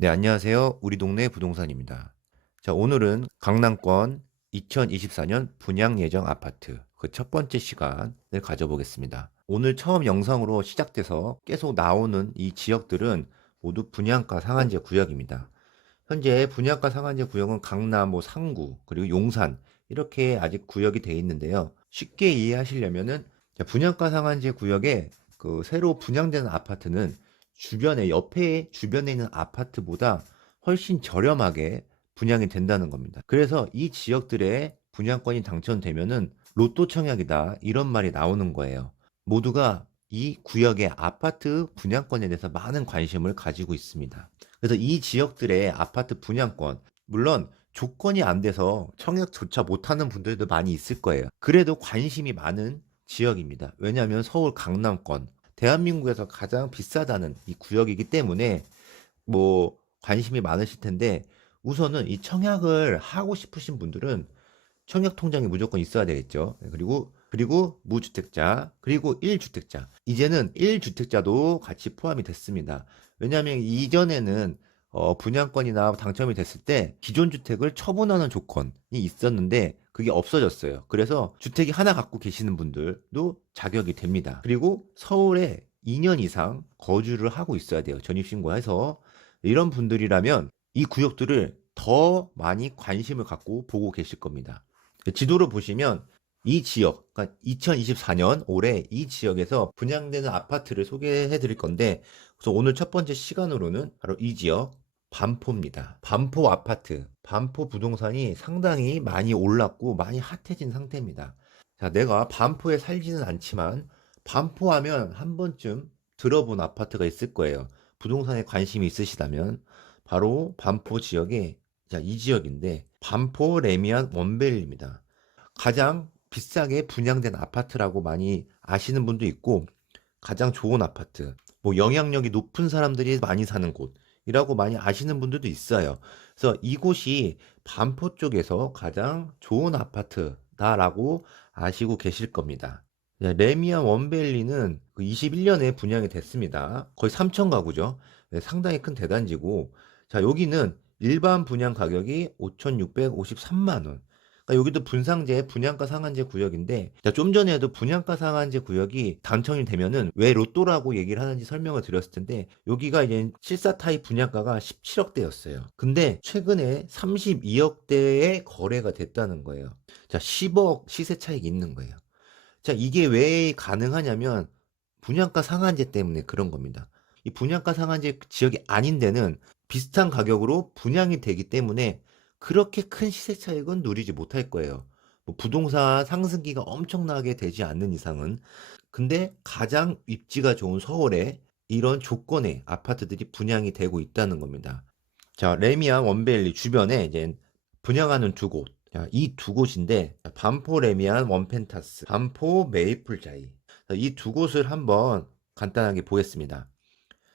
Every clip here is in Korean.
네, 안녕하세요. 우리 동네 부동산입니다. 자, 오늘은 강남권 2024년 분양 예정 아파트 그 첫 번째 시간을 가져보겠습니다. 오늘 처음 영상으로 시작돼서 계속 나오는 이 지역들은 모두 분양가 상한제 구역입니다. 현재 분양가 상한제 구역은 강남, 상구, 그리고 용산 이렇게 아직 구역이 되어 있는데요. 쉽게 이해하시려면은 분양가 상한제 구역에 그 새로 분양되는 아파트는 주변에 옆에 주변에 있는 아파트보다 훨씬 저렴하게 분양이 된다는 겁니다. 그래서 이 지역들의 분양권이 당첨되면은 로또 청약이다 이런 말이 나오는 거예요. 모두가 이 구역의 아파트 분양권에 대해서 많은 관심을 가지고 있습니다. 그래서 이 지역들의 아파트 분양권, 물론 조건이 안 돼서 청약조차 못하는 분들도 많이 있을 거예요. 그래도 관심이 많은 지역입니다. 왜냐하면 서울 강남권, 대한민국에서 가장 비싸다는 이 구역이기 때문에 관심이 많으실 텐데 우선은 이 청약을 하고 싶으신 분들은 청약 통장이 무조건 있어야 되겠죠. 그리고 무주택자, 그리고 1주택자. 이제는 1주택자도 같이 포함이 됐습니다. 왜냐하면 이전에는 분양권이나 당첨이 됐을 때 기존 주택을 처분하는 조건이 있었는데 그게 없어졌어요. 그래서 주택이 하나 갖고 계시는 분들도 자격이 됩니다. 그리고 서울에 2년 이상 거주를 하고 있어야 돼요. 전입신고해서. 이런 분들이라면 이 구역들을 더 많이 관심을 갖고 보고 계실 겁니다. 지도를 보시면 이 지역, 그러니까 2024년 올해 이 지역에서 분양되는 아파트를 소개해 드릴 건데, 그래서 오늘 첫 번째 시간으로는 바로 이 지역, 반포입니다. 반포 아파트, 반포 부동산이 상당히 많이 올랐고 많이 핫해진 상태입니다. 자, 내가 반포에 살지는 않지만, 반포 하면 한 번쯤 들어본 아파트가 있을 거예요. 부동산에 관심이 있으시다면, 바로 반포 지역에, 자, 이 지역인데, 반포 레미안 원벨리입니다. 가장 비싸게 분양된 아파트라고 많이 아시는 분도 있고, 가장 좋은 아파트, 영향력이 높은 사람들이 많이 사는 곳이라고 많이 아시는 분들도 있어요. 그래서 이곳이 반포 쪽에서 가장 좋은 아파트다라고 아시고 계실 겁니다. 네, 레미안 원밸리는 21년에 분양이 됐습니다. 거의 3천 가구죠. 네, 상당히 큰 대단지고, 자, 여기는 일반 분양 가격이 5,653만 원. 그러니까 여기도 분상제, 분양가 상한제 구역인데, 자, 좀 전에도 분양가 상한제 구역이 당첨이 되면은 왜 로또라고 얘기를 하는지 설명을 드렸을 텐데, 여기가 이제 실사 타입 분양가가 17억대였어요. 근데 최근에 32억대의 거래가 됐다는 거예요. 자, 10억 시세 차익이 있는 거예요. 자, 이게 왜 가능하냐면 분양가 상한제 때문에 그런 겁니다. 이 분양가 상한제 지역이 아닌 데는 비슷한 가격으로 분양이 되기 때문에 그렇게 큰 시세 차익은 누리지 못할 거예요. 부동산 상승기가 엄청나게 되지 않는 이상은. 근데 가장 입지가 좋은 서울에 이런 조건의 아파트들이 분양이 되고 있다는 겁니다. 자, 레미안 원베일리 주변에 이제 분양하는 두 곳. 자, 이 두 곳인데 반포 레미안 원펜타스, 반포 메이플자이. 이 두 곳을 한번 간단하게 보겠습니다.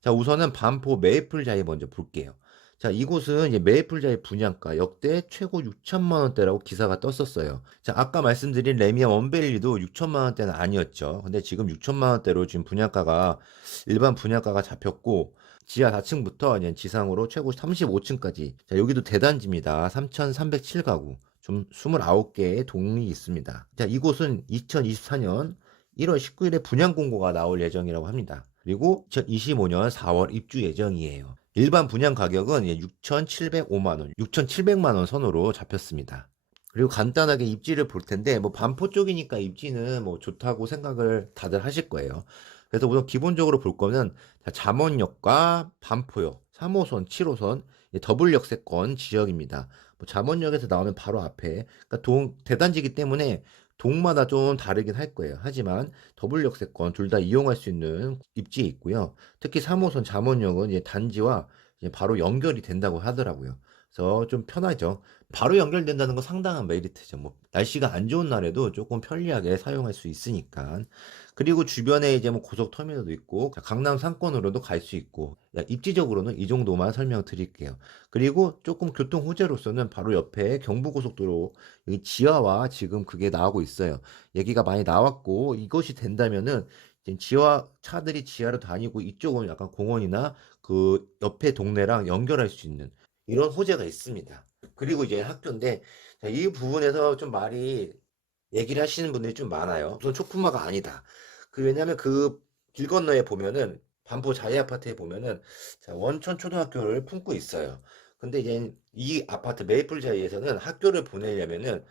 자, 우선은 반포 메이플자이 먼저 볼게요. 자, 이곳은 이제 메이플자이 분양가 역대 최고 6천만 원대라고 기사가 떴었어요. 자, 아까 말씀드린 레미안 원베일리도 6천만 원대는 아니었죠. 근데 지금 6천만 원대로 지금 분양가가 일반 분양가가 잡혔고 지하 4층부터 이제 지상으로 최고 35층까지. 자, 여기도 대단지입니다. 3,307가구. 좀 29개의 동이 있습니다. 자, 이곳은 2024년 1월 19일에 분양 공고가 나올 예정이라고 합니다. 그리고 2025년 4월 입주 예정이에요. 일반 분양 가격은 6,705만 원, 6,700만 원 선으로 잡혔습니다. 그리고 간단하게 입지를 볼 텐데 반포 쪽이니까 입지는 좋다고 생각을 다들 하실 거예요. 그래서 우선 기본적으로 볼 거는 잠원역과 반포역, 3호선, 7호선 더블 역세권 지역입니다. 잠원역에서 나오면 바로 앞에, 그러니까 대단지기 때문에 동마다 좀 다르긴 할 거예요. 하지만 더블 역세권 둘 다 이용할 수 있는 입지에 있고요. 특히 3호선 잠원역은 이제 단지와 이제 바로 연결이 된다고 하더라고요. 그래서 좀 편하죠. 바로 연결된다는 건 상당한 메리트죠. 날씨가 안 좋은 날에도 조금 편리하게 사용할 수 있으니까. 그리고 주변에 이제 고속터미널도 있고 강남 상권으로도 갈 수 있고, 입지적으로는 이 정도만 설명드릴게요. 그리고 조금 교통 호재로서는 바로 옆에 경부고속도로 여기 지하화 지금 그게 나오고 있어요. 얘기가 많이 나왔고 이것이 된다면은 이제 지하 차들이 지하로 다니고 이쪽은 약간 공원이나 그 옆에 동네랑 연결할 수 있는 이런 소재가 있습니다. 그리고 이제 학교인데, 자, 이 부분에서 좀 말이 얘기를 하시는 분들이 좀 많아요. 우선 초품화가 아니다. 왜냐면 그 길 건너에 보면은 반포 자이 아파트에 보면은 자, 원천 초등학교를 품고 있어요. 근데 이제 이 아파트 메이플 자이에서는 학교를 보내려면은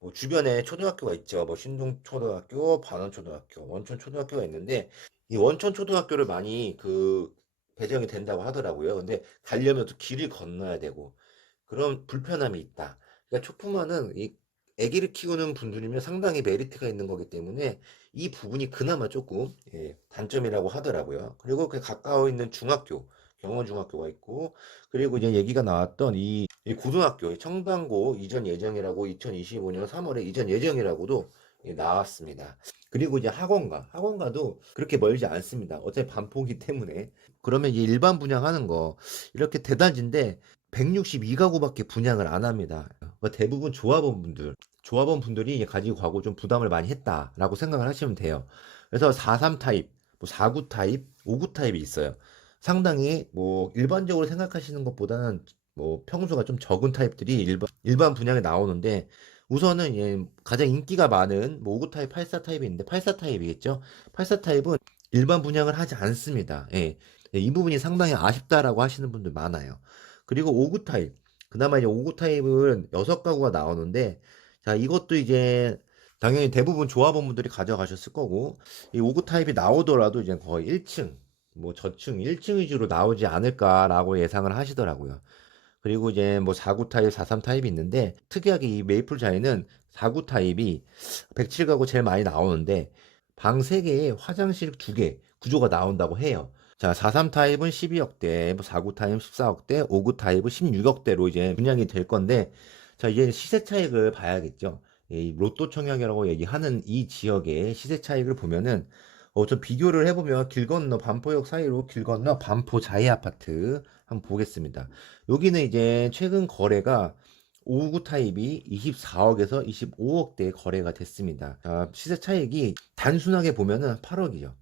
뭐 주변에 초등학교가 있죠. 뭐 신동 초등학교, 반원 초등학교, 원천 초등학교가 있는데 이 원천 초등학교를 많이 그 배정이 된다고 하더라고요. 근데 가려면 또 길을 건너야 되고 그런 불편함이 있다. 그러니까 초품화는 이 아기를 키우는 분들이면 상당히 메리트가 있는 거기 때문에 이 부분이 그나마 조금 단점이라고 하더라고요. 그리고 그 가까워 있는 중학교, 경원중학교가 있고, 그리고 이제 얘기가 나왔던 이 고등학교, 청담고 이전 예정이라고 2025년 3월에 이전 예정이라고도 나왔습니다. 그리고 이제 학원가도 그렇게 멀지 않습니다. 어차피 반포기 때문에. 그러면 이제 일반 분양하는 거 이렇게 대단지인데 162가구밖에 분양을 안 합니다. 그러니까 대부분 조합원 분들이 이제 가지고 가고 좀 부담을 많이 했다라고 생각을 하시면 돼요. 그래서 43 타입, 뭐 49 타입, 59 타입이 있어요. 상당히 뭐 일반적으로 생각하시는 것보다는 뭐 평수가 좀 적은 타입들이 일반 분양에 나오는데 우선은 가장 인기가 많은 뭐 59 타입, 84 타입이 있는데 84 타입이겠죠? 84 타입은 일반 분양을 하지 않습니다. 예. 이 부분이 상당히 아쉽다라고 하시는 분들 많아요. 그리고 59 타입. 그나마 이제 59 타입은 6가구가 나오는데, 자, 이것도 이제 당연히 대부분 조합원분들이 가져가셨을 거고, 이 59 타입이 나오더라도 이제 거의 1층, 뭐 저층, 1층 위주로 나오지 않을까라고 예상을 하시더라고요. 그리고 이제 뭐 49 타입, 43 타입이 있는데, 특이하게 이 메이플 자이는 49 타입이 107가구 제일 많이 나오는데, 방 3개에 화장실 2개 구조가 나온다고 해요. 자, 43 타입은 12억대, 뭐 49 타입 14억대, 59 타입은 16억대로 이제 분양이 될 건데, 자, 이제 시세 차익을 봐야겠죠. 이 로또 청약이라고 얘기하는 이 지역의 시세 차익을 보면은, 좀 비교를 해보면 길 건너 반포역 사이로 길 건너 반포 자이 아파트 한번 보겠습니다. 여기는 이제 최근 거래가 59 타입이 24억에서 25억대 거래가 됐습니다. 자, 시세 차익이 단순하게 보면은 8억이죠.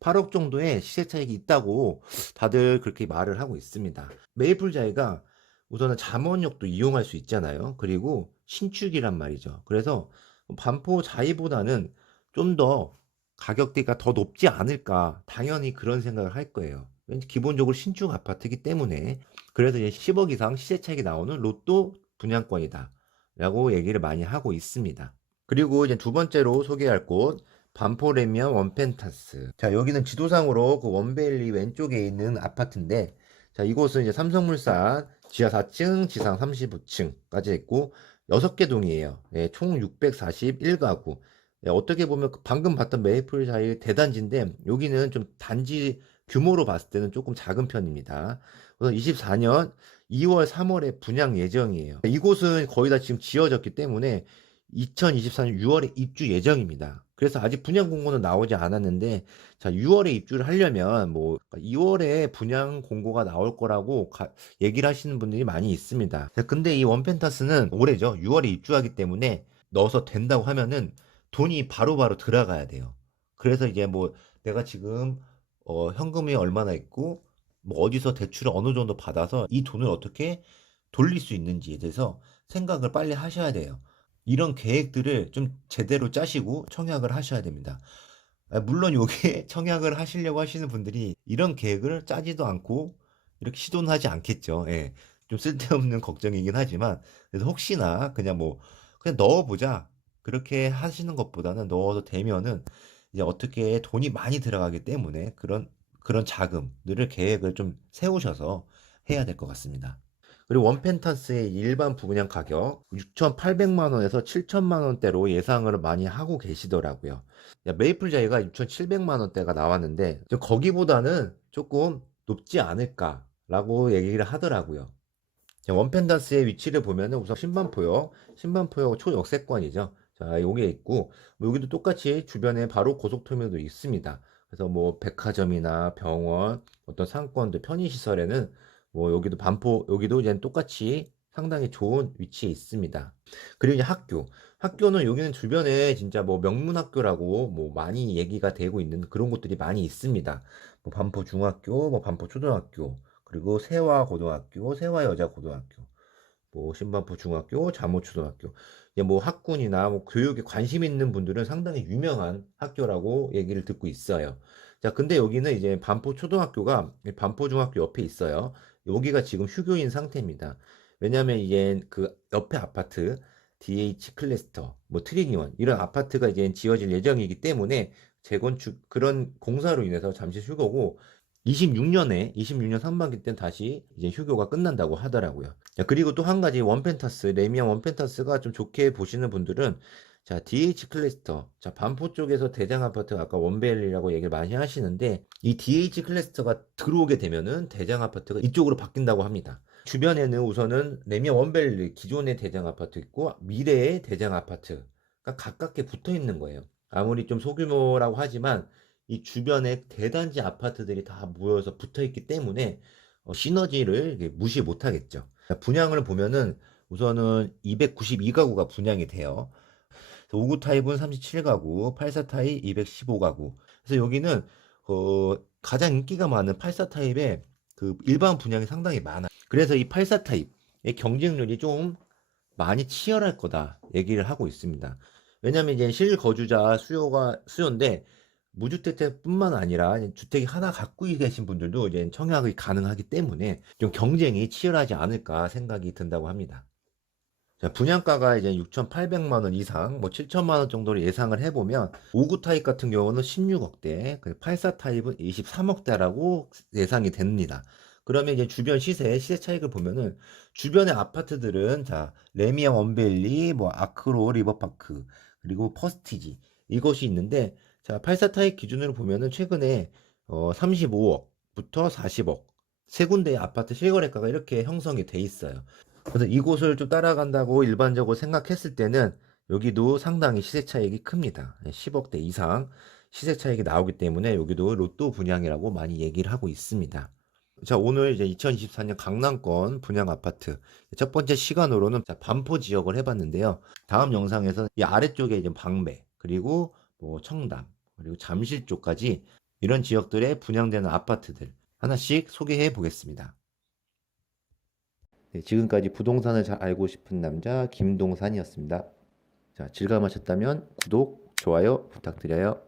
8억 정도의 시세 차익이 있다고 다들 그렇게 말을 하고 있습니다. 메이플 자이가 우선은 잠원역도 이용할 수 있잖아요. 그리고 신축이란 말이죠. 그래서 반포 자이보다는 좀 더 가격대가 더 높지 않을까. 당연히 그런 생각을 할 거예요. 왠지 기본적으로 신축 아파트이기 때문에. 그래서 이제 10억 이상 시세 차익이 나오는 로또 분양권이다. 라고 얘기를 많이 하고 있습니다. 그리고 이제 두 번째로 소개할 곳, 반포레미안 원펜타스. 자, 여기는 지도상으로 그 원베일리 왼쪽에 있는 아파트인데, 자, 이곳은 이제 삼성물산 지하 4층, 지상 35층까지 있고, 6개 동이에요. 총 641가구. 어떻게 보면 방금 봤던 메이플 자이 대단지인데, 여기는 좀 단지 규모로 봤을 때는 조금 작은 편입니다. 그래서 24년 2월, 3월에 분양 예정이에요. 이곳은 거의 다 지금 지어졌기 때문에 2024년 6월에 입주 예정입니다. 그래서 아직 분양 공고는 나오지 않았는데, 자, 6월에 입주를 하려면 뭐 2월에 분양 공고가 나올 거라고 얘기를 하시는 분들이 많이 있습니다. 자, 근데 이 원펜타스는 올해죠. 6월에 입주하기 때문에 넣어서 된다고 하면은 돈이 바로바로 들어가야 돼요. 그래서 이제 뭐 내가 지금 현금이 얼마나 있고 뭐 어디서 대출을 어느 정도 받아서 이 돈을 어떻게 돌릴 수 있는지에 대해서 생각을 빨리 하셔야 돼요. 이런 계획들을 좀 제대로 짜시고 청약을 하셔야 됩니다. 물론 요게 청약을 하시려고 하시는 분들이 이런 계획을 짜지도 않고 이렇게 시도는 하지 않겠죠. 예. 좀 쓸데없는 걱정이긴 하지만 그래서 혹시나 그냥 뭐 그냥 넣어보자 그렇게 하시는 것보다는 넣어도 되면은 이제 어떻게 돈이 많이 들어가기 때문에 그런 자금들을 계획을 좀 세우셔서 해야 될 것 같습니다. 그리고 원펜타스의 일반 부분양 가격 6,800만 원에서 7천만 원대로 예상을 많이 하고 계시더라고요. 메이플 자이가 6,700만 원대가 나왔는데 거기보다는 조금 높지 않을까라고 얘기를 하더라고요. 원펜다스의 위치를 보면은 우선 신반포역 초역세권이죠. 자, 요게 있고, 뭐 여기도 똑같이 주변에 바로 고속터미널도 있습니다. 그래서 뭐 백화점이나 병원, 어떤 상권들, 편의시설에는 뭐 여기도 이제 똑같이 상당히 좋은 위치에 있습니다. 그리고 이제 학교는 여기는 주변에 진짜 뭐 명문학교라고 뭐 많이 얘기가 되고 있는 그런 곳들이 많이 있습니다. 뭐 반포 중학교, 뭐 반포 초등학교, 그리고 세화 고등학교, 세화 여자 고등학교, 뭐 신반포 중학교, 잠호 초등학교. 이제 뭐 학군이나 뭐 교육에 관심 있는 분들은 상당히 유명한 학교라고 얘기를 듣고 있어요. 자, 근데 여기는 이제 반포 초등학교가 반포 중학교 옆에 있어요. 여기가 지금 휴교인 상태입니다. 왜냐하면 이제 그 옆에 아파트 DH 클래스터, 뭐 트리니원 이런 아파트가 이제 지어질 예정이기 때문에 재건축 그런 공사로 인해서 잠시 휴교고 26년 상반기 때는 다시 이제 휴교가 끝난다고 하더라고요. 자, 그리고 또 한 가지 원펜타스, 레미안 원펜타스가 좀 좋게 보시는 분들은 자, DH 클래스터. 자, 반포 쪽에서 대장 아파트가 아까 원베일리라고 얘기를 많이 하시는데 이 DH 클래스터가 들어오게 되면은 대장 아파트가 이쪽으로 바뀐다고 합니다. 주변에는 우선은 레미안 원베일리 기존의 대장 아파트 있고 미래의 대장 아파트가 가깝게 붙어 있는 거예요. 아무리 좀 소규모라고 하지만 이 주변에 대단지 아파트들이 다 모여서 붙어 있기 때문에 시너지를 무시 못 하겠죠. 분양을 보면은 우선은 292가구가 분양이 돼요. 5구 타입은 37가구, 84 타입 215가구. 그래서 여기는 가장 인기가 많은 84 타입의 그 일반 분양이 상당히 많아요. 그래서 이 84 타입의 경쟁률이 좀 많이 치열할 거다 얘기를 하고 있습니다. 왜냐면 이제 실거주자 수요인데 무주택자뿐만 아니라 주택이 하나 갖고 계신 분들도 이제 청약이 가능하기 때문에 좀 경쟁이 치열하지 않을까 생각이 든다고 합니다. 자, 분양가가 이제 6,800만 원 이상, 뭐 7천만 원 정도로 예상을 해보면 5구 타입 같은 경우는 16억대, 84 타입은 23억대라고 예상이 됩니다. 그러면 이제 주변 시세 차익을 보면은 주변의 아파트들은 자, 레미안 원베일리, 뭐 아크로 리버파크, 그리고 퍼스티지 이것이 있는데 자, 84 타입 기준으로 보면은 최근에 35억부터 40억 세 군데의 아파트 실거래가가 이렇게 형성이 돼 있어요. 그래서 이곳을 좀 따라간다고 일반적으로 생각했을 때는 여기도 상당히 시세 차익이 큽니다. 10억대 이상 시세 차익이 나오기 때문에 여기도 로또 분양이라고 많이 얘기를 하고 있습니다. 자, 오늘 이제 2024년 강남권 분양 아파트 첫 번째 시간으로는 자, 반포 지역을 해봤는데요. 다음 영상에서 이 아래쪽에 이제 방배 그리고 뭐 청담 그리고 잠실 쪽까지 이런 지역들에 분양되는 아파트들 하나씩 소개해 보겠습니다. 네, 지금까지 부동산을 잘 알고 싶은 남자 김동산이었습니다. 자, 즐거움하셨다면 구독, 좋아요 부탁드려요.